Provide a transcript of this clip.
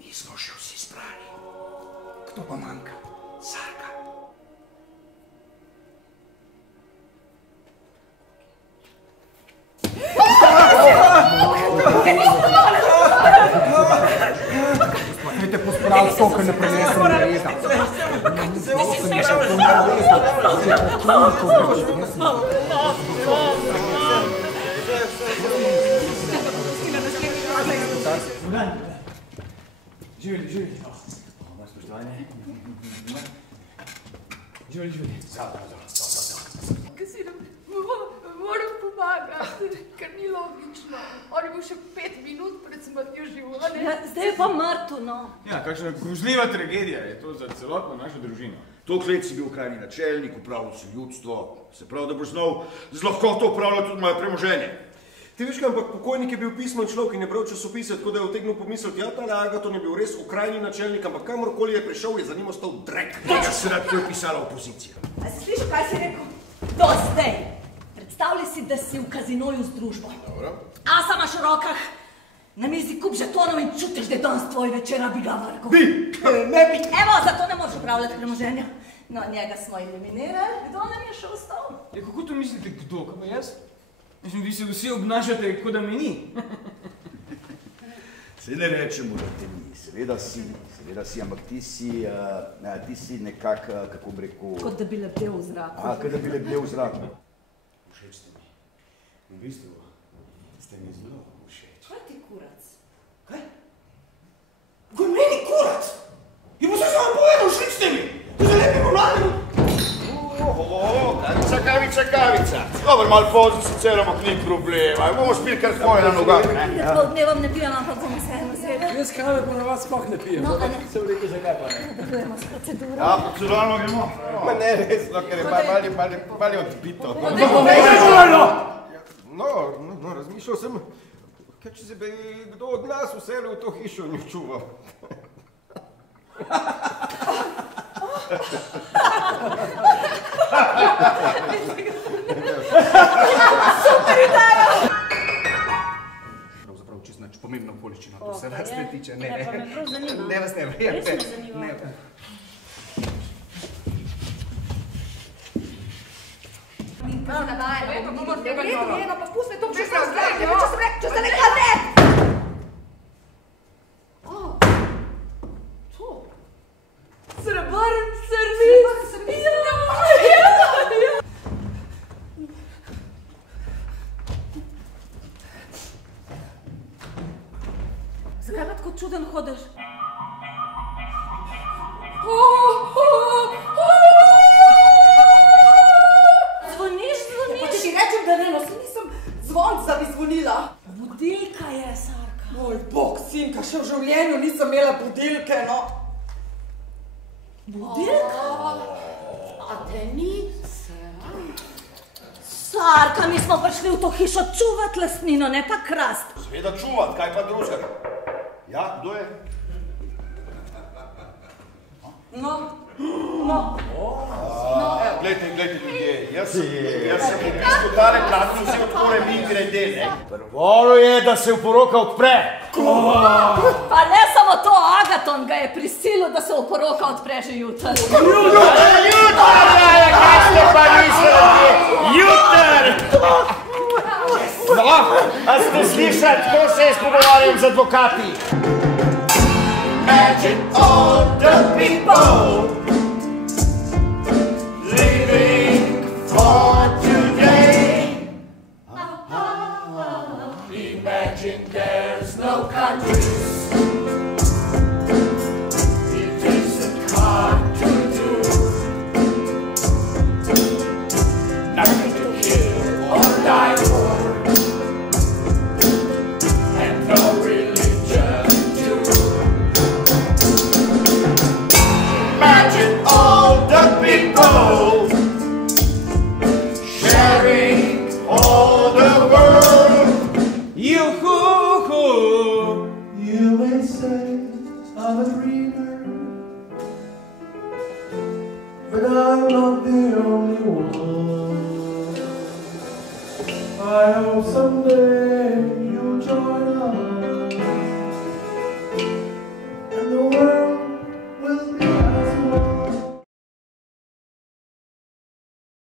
Nismo še vsi zbrani. Kdo pa manjka? Sarka. Dajte pospraviti to, kar ne prenesem reda. Živeli, živeli. Moje spoštovanje. Živeli, živeli. Kasino, moram pomagati, ker ni logično. On je bil še 5 minut pred smrtjo živ. Ja, zdaj je pa mrtev, no. Ja, kakšna grozljiva tragedija je to za celotno našo družino. Toliko let si bil krajni načelnik, upravljal si ljudstvo, se pravi, da boš znal z lahkoto upravljati tudi moje premoženje. Ti veš, ampak pokojnik je bil pismen človek in je bral časopise, tako da je utegnil pomisliti, ja, tale Agaton je bil res okrajni načelnik, ampak kamorkoli je prišel, je za njim ostal drek. Tega se rad to je pisala opozicija. A si slišal, kaj si rekel? Do zdaj. Predstavljaj si, da si v kazinoju z družbo. Dobro. Asa imaš v rokah, na mizi kup žetonov in čutiš, da je danes tvoj večera bi ga vrgel. Ne bi. Evo, zato ne moreš upravljati premoženja. No, njega smo eliminirali. Kdo nam je še ostal? Ja, kako to mislite, kdo? Kaj pa jaz? Mislim, vi se vsi obnašate, kot da me ni. Se ne rečemo, da te ni. Seveda si, ampak ti si nekako, kako bi rekel... Kot da bi lebdel v zraku. Kot da bi lebdel v zraku. Všeč ste mi. V bistvu ste mi zelo všeč. Kaj ti kurac? Kaj? Kaj meni kurac? Ja, bo se vam povedal, všeč ste mi. To se lepi pomladili. Kavica. Dobar, malo pozno sicer, ampak ni problema. Bomo špili kar tvoje na nogah, ne? Da pa dnevom ne pijem, ampak bomo se eno zreda. Jaz kave pa na vas sploh ne pijem. No, a ne. Se v redu, zakaj pa ne? Nadaljujemo s proceduro. Ja, proceduralno gremo. Ma ne, resno, ker je mali odbito. No, razmišljal sem, kaj če se bi kdo od nas vselil v to hišo in jo čuval. Super ideja! Pravzaprav čisto nič pomembna okoliščina, to se vas ne tiče. Ne, pa me prav zanima. Ne vas ne. Res me zanima. Ne, pa spusti to, če se nekaj ne! Srebrn servis! Zakaj pa tako čuden hodiš? Zvoniš? Pa če ti rečem, da ne, no, se nisem zvonca bi zvonila. Budilka je, Sarka. Moj bog, sinka, še v življenju nisem imela budilke, no. Budilka? A te ni? Sarka, mi smo prišli v to hišo čuvat lastnino, ne pa krast. Seveda čuvat, kaj pa drugega? Ja, kdo je? No. Glejte, ljudje, jaz sem v bistvu tale platno vzel takole mimogrede, ne? Prvo je, da se oporoka odpre. Pa ne samo to, Agaton ga je prisilil, da se oporoka odpre že jutr. Kaj ste pa mislili? Jutr! No, a ste slišali, kako se je spogovarjal z advokati? Imagine all the people living for today. Imagine there's no countries. It isn't hard to do. Nothing to kill or die for. And no religion too. Imagine but I'm not the only one. I hope someday